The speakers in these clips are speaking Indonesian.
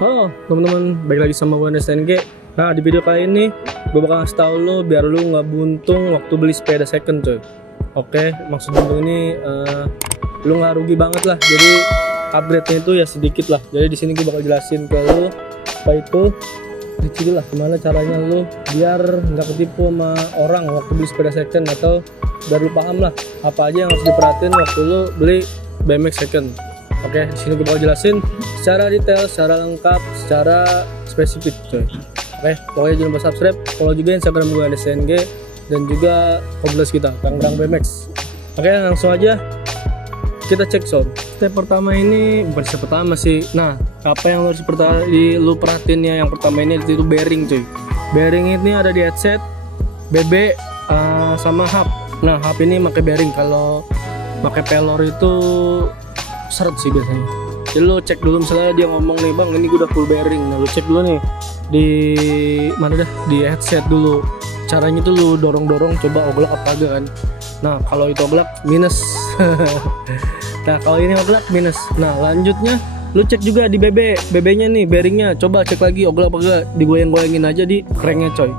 Halo teman-teman, balik lagi sama gue SNG. Nah di video kali ini gue bakal ngasih tau lo biar lo nggak buntung waktu beli sepeda second coy. Oke, maksud buntung ini lo nggak rugi banget lah. Jadi upgrade-nya itu ya sedikit lah. Jadi di sini gue bakal jelasin ke lo apa itu diciri lah gimana caranya lo biar nggak ketipu sama orang waktu beli sepeda second, atau biar lo paham lah apa aja yang harus diperhatiin waktu lo beli BMX second. Oke, di sini gue bakal jelasin secara detail, secara lengkap, secara spesifik, coy. Oke, pokoknya jangan lupa subscribe, follow juga Instagram gue SNG dan juga komunitas kita Tangerang BMX. Oke, langsung aja kita cek sound. Step pertama ini bukan step pertama sih. Nah, apa yang harus lu perhatiin ya? Yang pertama ini itu bearing, coy. Bearing ini ada di headset, BB, sama hub. Nah, hub ini pakai bearing. Kalau pakai pelor itu seret sih biasanya. Jadi lo cek dulu, misalnya dia ngomong nih, bang ini gue udah full bearing. Nah lo cek dulu nih di mana dah, di headset dulu. Caranya tuh lo dorong-dorong, coba oglak apa agak kan. Nah kalau itu oglak minus. Nah kalau ini oglak minus. Nah lanjutnya lo cek juga di BB nya nih, bearingnya coba cek lagi oglak apa agak, digoyang-goyangin aja di cranknya coy.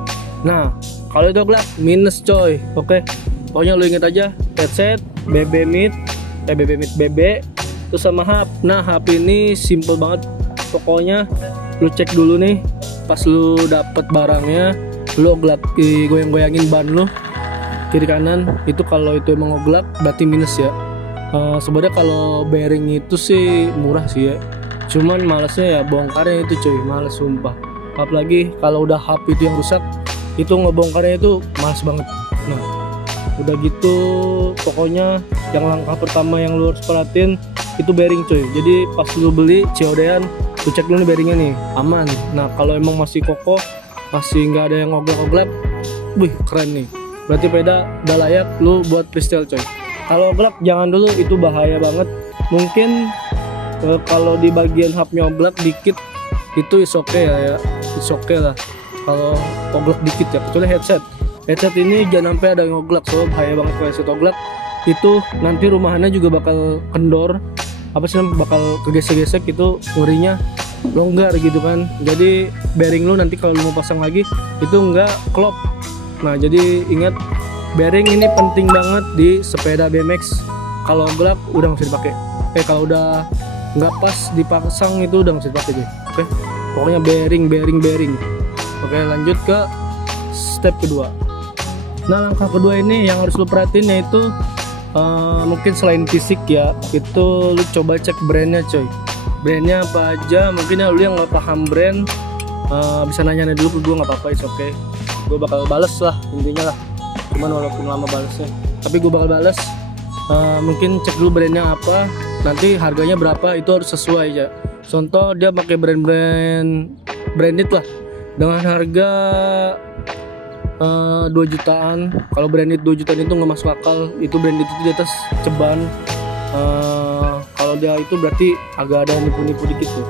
Nah kalau itu oglak minus coy. Oke, pokoknya lo inget aja headset, BB mid terus sama hub. Nah hub ini simple banget, pokoknya lu cek dulu nih pas lu dapet barangnya, lu oglak goyang-goyangin ban lu kiri kanan. Itu kalau itu emang oglak berarti minus ya. Sebenarnya kalau bearing itu sih murah sih ya, cuman malesnya ya bongkarnya itu cuy, males sumpah. Apalagi kalau udah hub itu yang rusak, itu ngebongkarnya itu males banget. Nah udah gitu pokoknya yang langkah pertama yang lu harus perhatiin itu bearing coy. Jadi pas lu beli COD-an, lu cek dulu nih bearingnya nih aman. Nah kalau emang masih kokoh, masih nggak ada yang oglak-oglak, wih keren nih, berarti sepeda udah layak lu buat freestyle coy. Kalau oglak jangan dulu, itu bahaya banget. Mungkin kalau di bagian hubnya oglak dikit itu is okay ya, is okay lah kalau oglak dikit ya, kecuali headset ini jangan sampai ada yang oglak, soalnya bahaya banget kalau headset oglak. Itu nanti rumahannya juga bakal kendor, apa sih namanya, bakal kegesek-gesek, itu ngerinya longgar gitu kan. Jadi bearing lu nanti kalau lu mau pasang lagi itu nggak klop. Nah jadi ingat, bearing ini penting banget di sepeda BMX. Kalau oglak udah nggak usah dipakai. Kalau udah nggak pas dipasang itu udah nggak usah dipakai deh. Oke, pokoknya bearing. Oke, lanjut ke step kedua. Nah langkah kedua ini yang harus lu perhatiin yaitu mungkin selain fisik ya, itu lu coba cek brandnya coy. Brandnya apa aja, mungkin ya lu yang nggak paham brand bisa nanya dulu ke gue, nggak apa-apa, it's okay. Gue bakal bales lah intinya lah, cuman walaupun lama balesnya, tapi gue bakal bales. Mungkin cek dulu brandnya apa, nanti harganya berapa, itu harus sesuai ya. Contoh dia pakai branded lah dengan harga 2 jutaan. Kalau branded 2 jutaan itu nggak masuk akal. Itu branded itu di atas ceban. Kalau dia itu berarti agak ada nipu-nipu dikit tuh.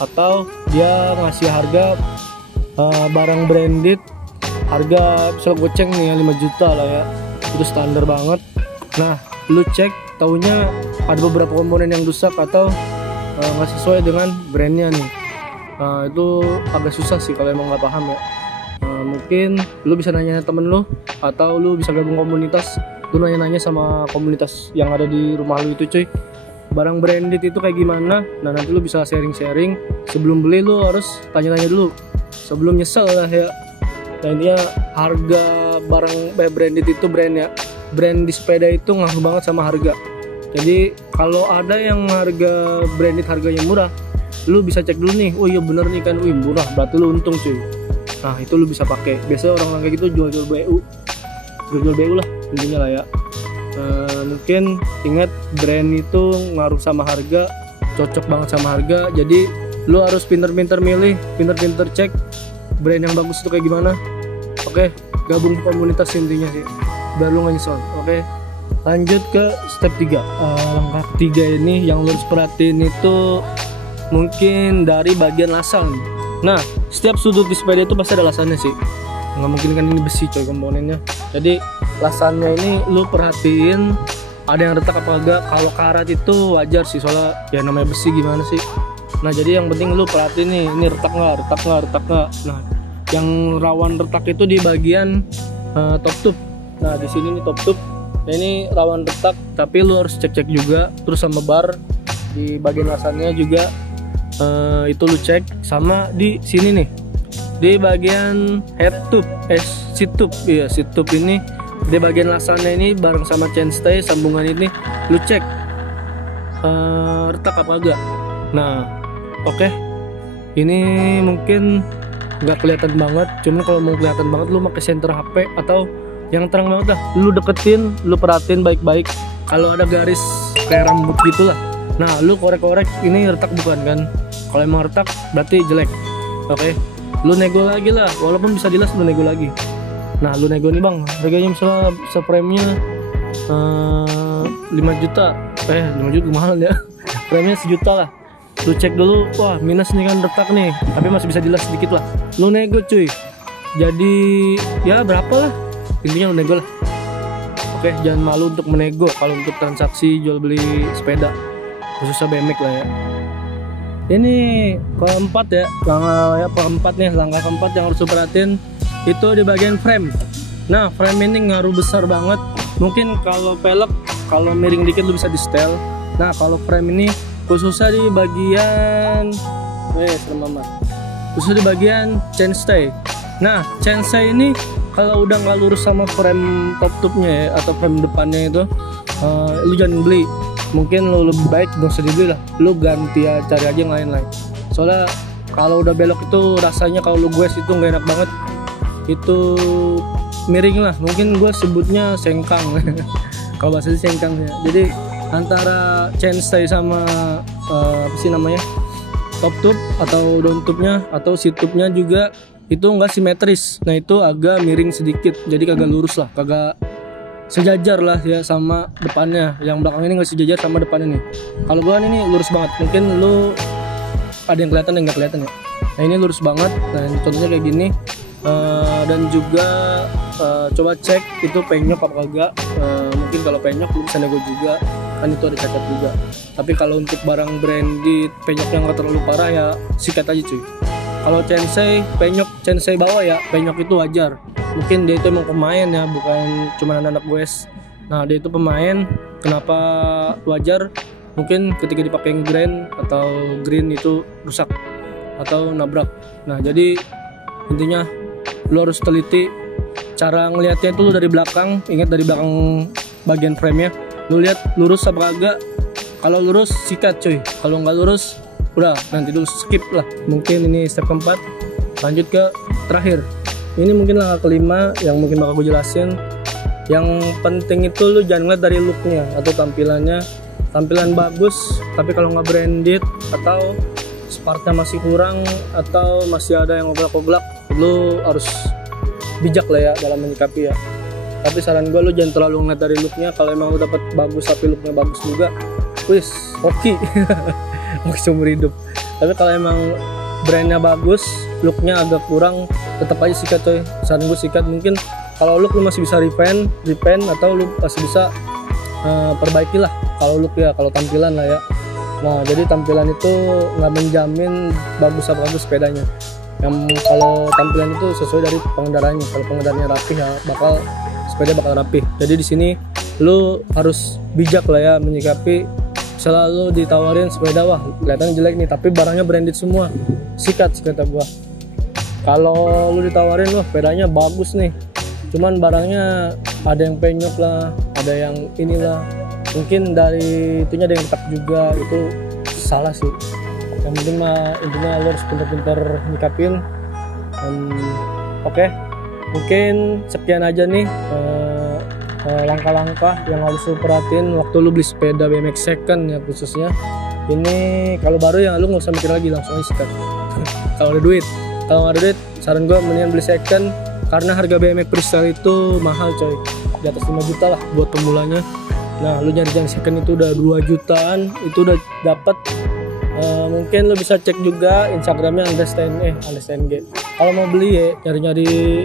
Atau dia ngasih harga barang branded, harga misalnya goceng nih ya 5 juta lah ya, itu standar banget. Nah lu cek, taunya ada beberapa komponen yang rusak atau nggak sesuai dengan brandnya nih. Itu agak susah sih kalau emang nggak paham ya. Mungkin lu bisa nanya temen lu, atau lu bisa gabung komunitas, lu nanya-nanya sama komunitas yang ada di rumah lu itu cuy, barang branded itu kayak gimana. Nah nanti lu bisa sharing-sharing. Sebelum beli lu harus tanya-tanya dulu sebelum nyesel lah ya. Nah intinya harga barang branded itu brand di sepeda itu ngaruh banget sama harga. Jadi kalau ada yang harga branded harganya murah, lu bisa cek dulu nih, oh iya bener nih kan, wih murah, berarti lu untung cuy. Nah itu lu bisa pakai. Biasanya orang kayak gitu jual-jual BU lah intinya lah ya. Mungkin ingat, brand itu ngaruh sama harga, cocok banget sama harga. Jadi lu harus pinter-pinter milih, pinter-pinter cek brand yang bagus itu kayak gimana. Oke, gabung komunitas intinya sih, biar lu gak nyesel. Oke, lanjut ke step 3. Langkah 3 ini yang lu harus perhatiin itu mungkin dari bagian lasan. Nah setiap sudut di sepeda itu pasti ada lasannya sih, nggak mungkin kan ini besi coy komponennya. Jadi lasannya ini lu perhatiin ada yang retak apa enggak. Kalau karat itu wajar sih, soalnya ya namanya besi gimana sih. Nah jadi yang penting lu perhatiin nih, ini retak nggak. Nah yang rawan retak itu di bagian top tube. Nah di sini nih top tube. Nah ini rawan retak, tapi lu harus cek juga. Terus sama bar di bagian lasannya juga itu lu cek. Sama di sini nih, di bagian head tube, seat tube, iya seat tube ini di bagian lasannya ini bareng sama chainstay sambungan ini lu cek retak apa enggak. Nah oke. Ini mungkin nggak kelihatan banget, cuman kalau mau kelihatan banget lu pakai senter HP atau yang terang banget dah. Lu deketin, lu perhatiin baik-baik. Kalau ada garis kayak rambut gitulah. Nah, lu korek-korek ini retak bukan kan? Kalau emang retak berarti jelek. Oke. Lu nego lagi lah, walaupun bisa dilas lu nego lagi. Nah, lu nego nih bang, harganya misalnya frame-nya 5 juta. 5 juta mahal ya. Frame-nya 1 juta lah. Lu cek dulu, wah minus nih kan retak nih, tapi masih bisa dilas sedikit lah. Lu nego cuy. Jadi ya berapa lah? Intinya lu nego lah. Oke, jangan malu untuk menego kalau untuk transaksi jual beli sepeda, khususnya BMX lah ya. Ini keempat ya, langkah keempat yang harus perhatiin itu di bagian frame. Nah, frame ini ngaruh besar banget. Mungkin kalau pelek, kalau miring dikit lu bisa di setel. Nah, kalau frame ini khususnya di bagian khususnya di bagian chainstay. Nah, chainstay ini kalau udah nggak lurus sama frame top tube-nya ya, atau frame depannya itu, lu jangan beli. Mungkin lu lebih baik gak usah dibeli lah, lu ganti ya, cari aja yang lain. Soalnya kalau udah belok itu rasanya kalau lu goes itu nggak enak banget. Itu miring lah, mungkin gue sebutnya sengkang. Kalau bahasa sengkang ya. Jadi antara chainstay sama apa sih namanya, top tube atau down tube-nya atau seat tube-nya juga itu enggak simetris. Nah itu agak miring sedikit, jadi kagak lurus lah, kagak sejajar lah ya sama depannya. Yang belakang ini nggak sejajar sama depannya nih. Kalau gua ini lurus banget, mungkin lu ada yang kelihatan dan nggak kelihatan ya. Nah ini lurus banget. Nah contohnya kayak gini. Dan juga coba cek itu penyok apa kagak. Mungkin kalau penyok lu bisa nego juga, kan itu ada cacat juga. Tapi kalau untuk barang branded penyok yang nggak terlalu parah ya sikat aja cuy. Kalau chainstay, penyok chainstay bawah ya, penyok itu wajar. Mungkin dia itu emang pemain ya, bukan cuma anak-anak goes. Nah dia itu pemain, kenapa wajar? Mungkin ketika dipakai grand atau green itu rusak atau nabrak. Nah jadi intinya lu harus teliti. Cara ngelihatnya itu lu dari belakang, ingat dari belakang bagian frame-nya. Lu lihat lurus apa kagak. Kalau lurus sikat cuy, kalau nggak lurus udah nanti dulu skip lah. Mungkin ini step keempat. Lanjut ke terakhir. Ini mungkin langkah kelima yang mungkin bakal gue jelasin. Yang penting itu lu jangan lihat dari looknya atau tampilannya. Tampilan bagus, tapi kalau nggak branded atau sparknya masih kurang atau masih ada yang oglak-oglak, lu harus bijak lah ya dalam menyikapi ya. Tapi saran gue lu jangan terlalu ngeliat dari looknya. Kalau emang lu dapet bagus tapi looknya bagus juga, wis oke. Oke seumur hidup. Tapi kalau emang brandnya bagus, looknya agak kurang, tetap aja sikat coy. Saran gue sikat. Mungkin kalau look lu masih bisa repaint atau lu masih bisa perbaiki lah. Kalau look ya, kalau tampilan lah ya. Nah jadi tampilan itu nggak menjamin bagus apa bagus sepedanya. Yang kalau tampilan itu sesuai dari pengendaranya. Kalau pengendaranya rapih ya sepeda bakal rapih. Jadi di sini lu harus bijak lah ya menyikapi. Selalu ditawarin sepeda, wah kelihatan jelek nih tapi barangnya branded semua, sikat kata gua. Kalau lu ditawarin wah sepedanya bagus nih, cuman barangnya ada yang penyok lah, ada yang inilah, mungkin dari itunya ada yang retak juga, itu salah sih. Yang penting mah intinya lu harus pintar-pintar nyikapin. Oke. Mungkin sekian aja nih langkah-langkah yang harus lu perhatiin waktu lu beli sepeda BMX second ya khususnya. Ini kalau baru ya lu nggak usah mikir lagi, langsung aja sikat. Kalau ada duit, saran gue mendingan beli second karena harga BMX freestyle itu mahal coy, di atas 5 juta lah buat pemulanya. Nah lu nyari yang second itu udah 2 jutaan, itu udah dapat. Mungkin lu bisa cek juga Instagramnya understand G. Kalau mau beli ya nyari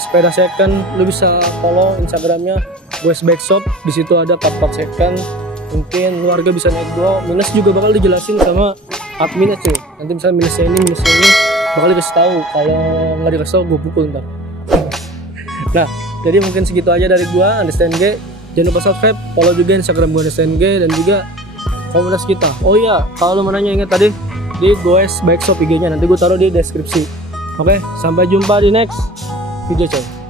sepeda second, lu bisa follow Instagramnya Goes Bike Shop. Di situ ada part-part second. Mungkin lu harga bisa naik 2 minus juga bakal dijelasin sama adminnya cuy. Nanti misalnya minusnya ini bakal dikasih tahu. Kalau nggak dikasih tahu gue pukul ntar. Nah, jadi mungkin segitu aja dari gua, Understand G. Jangan lupa subscribe, follow juga Instagram gua Understand G, dan juga komunitas kita. Oh iya, kalau lu mau nanya, ingat tadi di Goes Bike Shop IG-nya, nanti gue taruh di deskripsi. Oke, sampai jumpa di next video coy.